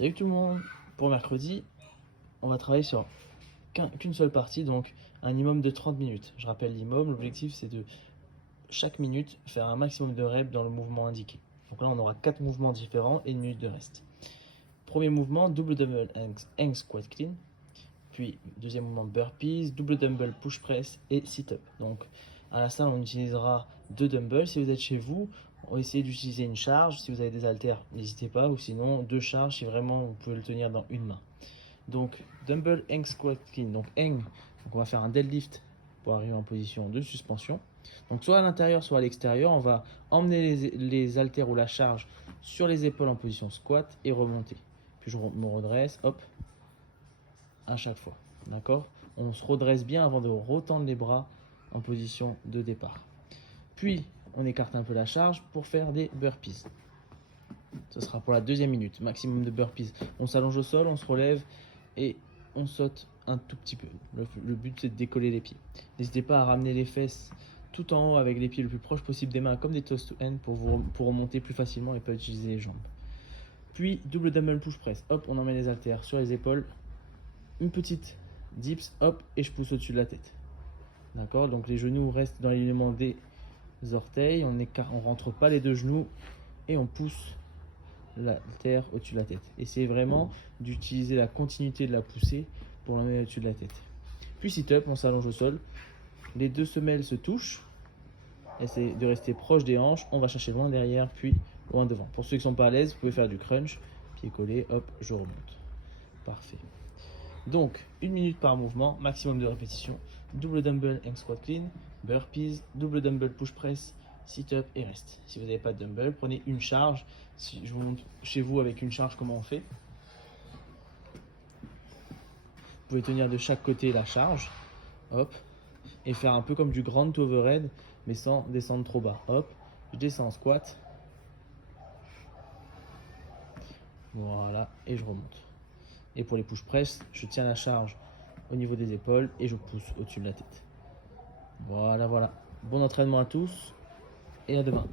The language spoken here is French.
Salut tout le monde. Pour mercredi, on va travailler sur qu'une seule partie, donc un minimum de 30 minutes. Je rappelle l'immeuble, l'objectif c'est de chaque minute faire un maximum de reps dans le mouvement indiqué. Donc là on aura 4 mouvements différents et une minute de reste. Premier mouvement, double dumbbell hang squat clean. Puis deuxième mouvement, burpees, double dumbbell push press et sit-up. Donc à la salle on utilisera 2 dumbbells. Si vous êtes chez vous, on va essayer d'utiliser une charge. Si vous avez des haltères, n'hésitez pas, ou sinon 2 charges si vraiment vous pouvez le tenir dans une main. Donc dumbbell hang squat clean. Donc hang, donc on va faire un deadlift pour arriver en position de suspension. Donc soit à l'intérieur, soit à l'extérieur, on va emmener les haltères ou la charge sur les épaules en position squat et remonter. Puis je me redresse, hop, à chaque fois. D'accord? On se redresse bien avant de retendre les bras en position de départ. Puis on écarte un peu la charge pour faire des burpees. Ce sera pour la deuxième minute, maximum de burpees. On s'allonge au sol, on se relève et on saute un tout petit peu. Le but c'est de décoller les pieds. N'hésitez pas à ramener les fesses tout en haut avec les pieds le plus proche possible des mains, comme des toes to hand pour remonter plus facilement et pas utiliser les jambes. Puis double dumbbell push press. Hop, on emmène les haltères sur les épaules. Une petite dips, hop, et je pousse au-dessus de la tête. D'accord? Donc les genoux restent dans l'alignement des orteils. On rentre pas les deux genoux et on pousse la terre au-dessus de la tête. Essayez vraiment d'utiliser la continuité de la poussée pour l'emmener au-dessus de la tête. Puis sit-up, on s'allonge au sol. Les deux semelles se touchent. Essayez de rester proche des hanches. On va chercher loin derrière, puis loin devant. Pour ceux qui sont pas à l'aise, vous pouvez faire du crunch. Pied collé, hop, je remonte. Parfait. Donc, 1 minute par mouvement, maximum de répétitions. Double dumbbell hang squat clean, burpees, double dumbbell push press, sit-up et reste. Si vous n'avez pas de dumbbell, prenez une charge. Si je vous montre chez vous avec une charge comment on fait. Vous pouvez tenir de chaque côté la charge, hop, et faire un peu comme du grand overhead, mais sans descendre trop bas. Hop, je descends en squat. Voilà, et je remonte. Et pour les push press, je tiens la charge au niveau des épaules et je pousse au-dessus de la tête. Voilà. Bon entraînement à tous et à demain.